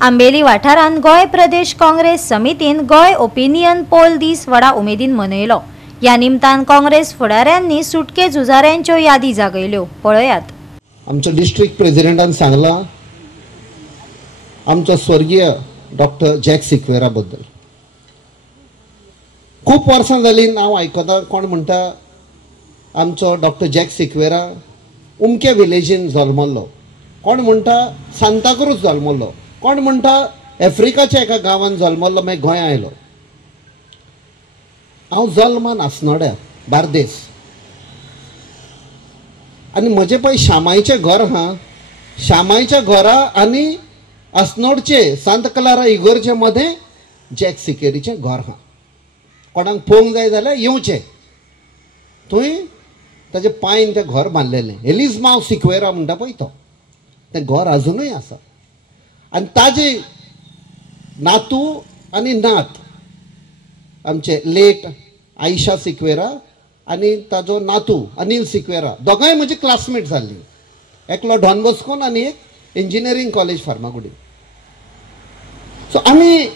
आंबेली वाठारांत गोय प्रदेश काँग्रेस समितीन गोय ओपिनियन पोल दीस व्हडा उमेदीन मनयलो। ह्या निमतान काँग्रेस फुडाऱ्यांनी सुटके झुजाऱ्यांच्यो यादी जागयल्यो। पळयात। आमच्या डिस्ट्रिक्ट प्रेसिडेंटान सांगला आमच्या स्वर्गीय डॉक्टर जॅक सिक्वेरा बद्दल। खूप वर्सां जाली हांव आयकता कोण म्हणटा आमचो डॉक्टर जॅक सिक्वेरा उमके विलेजीन जल्मल्लो, कोण म्हणटा सांताक्रूज जल्मल्लो, कोण म्हणटा आफ्रिकाच्या एका गांवांत जल्मल्लो मागीर गोंय आयलो। हांव जल्मान आसनोड्या बार्देस आनी म्हजे पळय शामाईचें घर आहा, शामाईच्या घरा आनी आसनोडचे सांत क्लारा इगोर्जे मदें जॅक सिक्वेरीचें घर आहा। कोणाक पळोवंक जाय जाल्यार येवचें, थंय ताजे पांयन तें घर बांदलेलें एलिझमांव सिक्वेरा म्हणटा पळय तो, तें घर अजुनूय आसा। आनी ताजे नातू आनी नात आमचे लेट आयशा सिक्वेरा आनी ताजो नातू अनिल सिक्वेरा दोगांय म्हजी क्लासमेट जाल्लीं, एकलो डॉन बॉस्कोन आनी एक इंजिनियरींग कॉलेज फार्मागुडी। सो आमी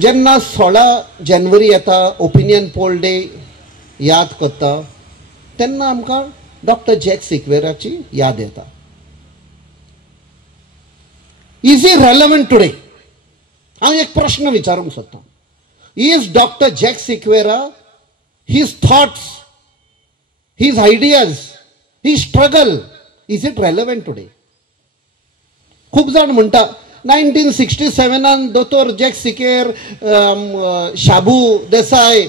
जेन्ना 16 जानेवारी येता ओपिनियन पोल डे याद करता तेन्ना आमकां डॉक्टर जॅक सिक्वेराची याद येता। Is he relevant today? हांव एक प्रश्न विचारूंक सोदतां। Is doctor jack Sequeira, his thoughts, his ideas, his struggle, is it relevant today? खूब जाण म्हणटा 1967 दोतोर जॅक सिक्वेर, शाबू देसाय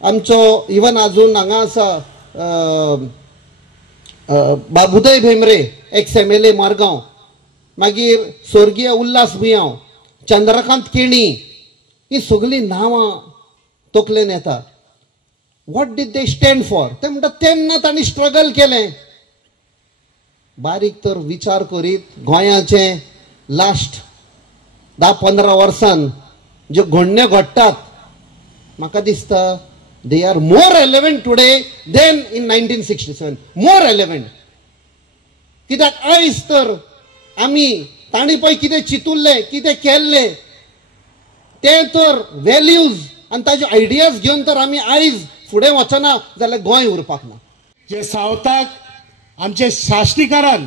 आमचो इवन अजून हांगा आसा बाबुदय भेंब्रे एक्स MLA मारगांव, मागीर स्वर्गीय उल्हास भुयाव, चंद्रकांत केणी, ही सगळीं नांवां तकलेन येता। What did they stand for? ते म्हणटा तेन्ना तांणी स्ट्रगल केलें। बारीक तर विचार करीत गोंयाचे लास्ट 10-15 वर्सान ज्यो घडण्यो घडटात म्हाका दिसता they are more relevant today than in 1967, more relevant. कित्याक आयज तर आमी तांणी पळय कितें चिंतुल्लें कितें केल्लें ते तर वॅल्यूज आनी ताज्यो आयडियाज घेवन तर आमी आयज फुडें वचना जाल्यार गोंय उरपाक ना। जे सावथाक आमचे शाश्टीकारान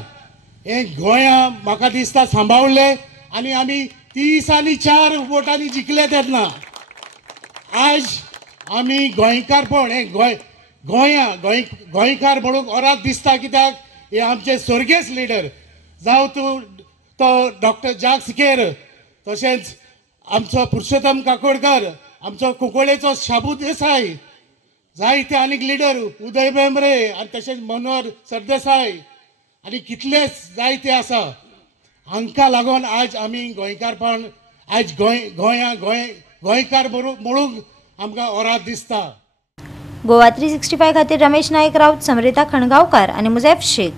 हे गोंया म्हाका दिसता सांबाळले आनी आमी 30 आनी 4 वोटांनी जिखले तेन्ना आज आमी गोंयकारपण हे गोंयकार म्हणून ओरात दिसता। कित्याक हे आमचे स्वर्गेस लिडर जावं तो डॉक्टर जॅक सिक्वेर, तशेंच आमचो पुरुषोत्तम काकोडकर, आमचो कुंकळ्ळेचो शाबू देसाय, जायते आनीक लिडर उदय भेंब्रे आनी तशेंच मनोहर सरदेसाय आनी कितलेच जायते आसा। हांकां लागून आज आमी गोंयकारपण आज गोंयकार म्हणून आमकां ओरात दिसता। गोवा 365 खातीर रमेश नायक राऊत, समरिता खणगांवकार आनी मुझैफ शेख।